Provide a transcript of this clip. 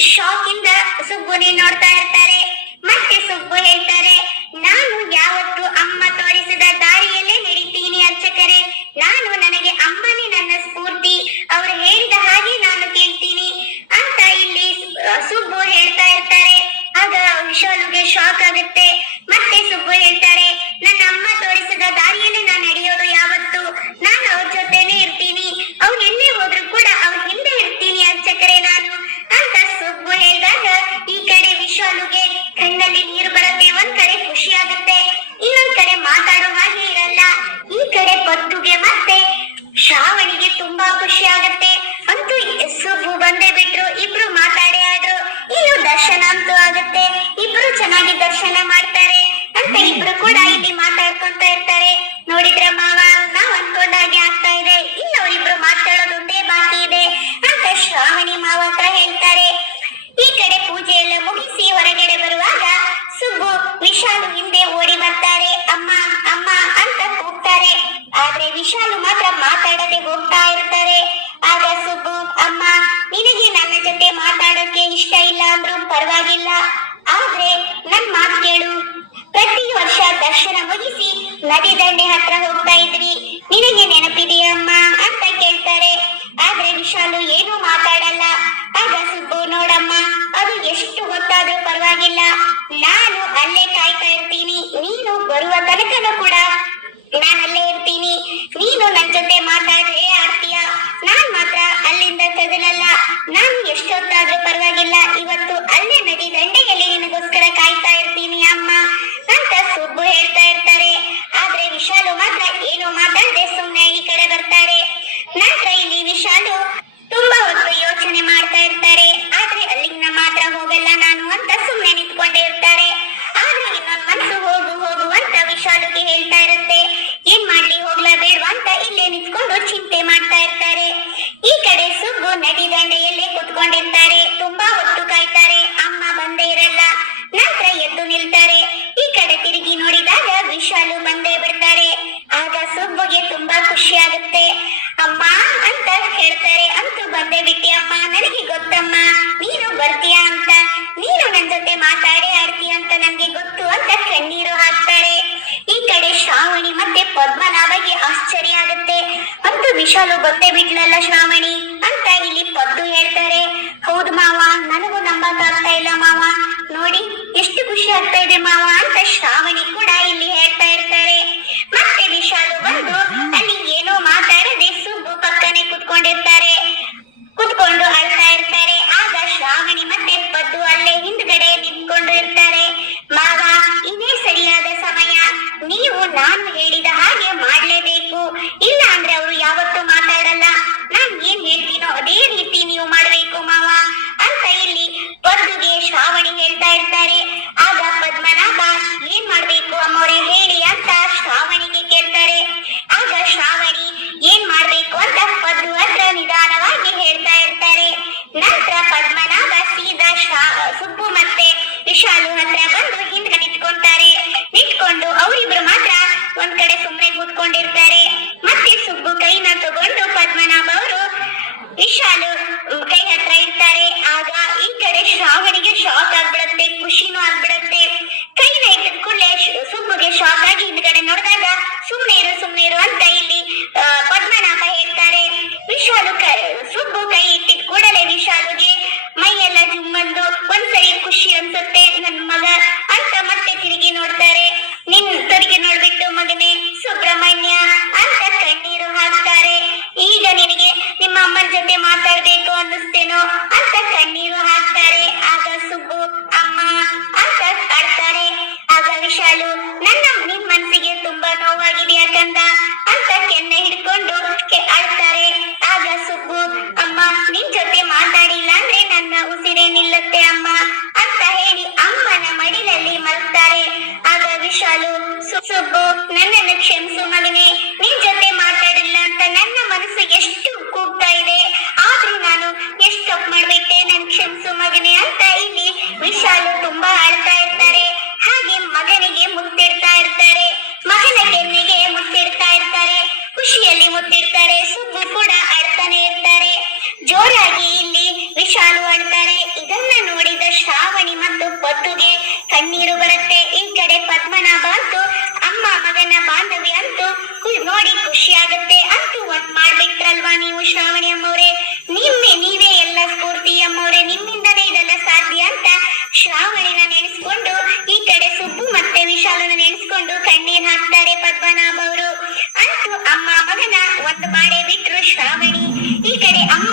Shock ಇಂದ ಸುಬ್ಬುನಿ ನೋಡ್ತಾ ಇರ್ತಾರೆ. ವಿಶಾಲು ಹಿಂದೆ ಓಡಿ ಬರ್ತಾರೆ. ಅಮ್ಮ ಅಮ್ಮ ಅಂತ ಕೂಗ್ತಾರೆ. ಆದ್ರೆ ವಿಶಾಲು ಮಾತ್ರ ಮಾತಾಡದೆ ಹೋಗ್ತಾ ಇರ್ತಾರೆ. ಆಗ ಸುಬ್ಬು, ಅಮ್ಮ, ನಿನಗೆ ನನ್ನ ಜೊತೆ ಮಾತಾಡೋಕೆ ಇಷ್ಟ ಇಲ್ಲ ಅಂದ್ರು ಪರವಾಗಿಲ್ಲ. ಆದ್ರೆ ನನ್ ಮಾತು ಕೇಳು. ಪ್ರತಿ ವರ್ಷ ದರ್ಶನ ಮುಗಿಸಿ ನದಿ ದಂಡೆ ಹತ್ರ ಹೋಗ್ತಾ ಇದ್ವಿ ನಿನಗೆ ನೆನಪಿದೆಯಮ್ಮ ಅಂತ ಕೇಳ್ತಾರೆ. ಆದ್ರೆ ವಿಶಾಲು ಏನು ಮಾತಾಡಲ್ಲ. ಆಗ ಸುಬ್ಬು, ನೋಡಮ್ಮ, ಅದು ಎಷ್ಟು ಗೊತ್ತಾದ್ರೂ ಪರವಾಗಿಲ್ಲ. ನಾ ನಾನು ಅಲ್ಲೇ ಇರ್ತೀನಿ. ನೀನು ನನ್ನ ಜೊತೆ ಮಾತಾಡ್ರೆ ಆಡ್ತೀಯ? ನಾನ್ ಮಾತ್ರ ಅಲ್ಲಿಂದ ಕದಲಲ್ಲ ನಾನು ಎಷ್ಟೊತ್ತಾದ್ರೂ ಪರವಾಗಿಲ್ಲ. ಪದ್ಮನಾಭಗೆ ಆಶ್ಚರ್ಯ ಆಗುತ್ತೆ. ಅಂತ ವಿಶಾಲು ಗೊತ್ತೇ ಬಿಟ್ಲಲ್ಲ ಶ್ರಾವಣಿ? ಅಂತ ಇಲ್ಲಿ ಪದ್ದು ಹೇಳ್ತಾರೆ. ಹೌದು ಮಾವ, ನನಗೂ ನಂಬಕ್ ಆಗ್ತಾ ಇಲ್ಲ ಮಾವ. ನೋಡಿ, ಎಷ್ಟು ಖುಷಿ ಆಗ್ತಾ ಇದೆ ಮಾವ ಅಂತ ಶ್ರಾವಣಿ ಕೂಡ ಇಲ್ಲಿ ಹೇಳ್ತಾ ಇರ್ತಾರೆ. ಮತ್ತೆ ವಿಶಾಲು ಬಂದು நண்பர்களே ಶಾಲು ತುಂಬಾ ಆಳ್ತಾ ಶ್ರಾವಣಿ ಈ ಕಡೆ ಅಮ್ಮ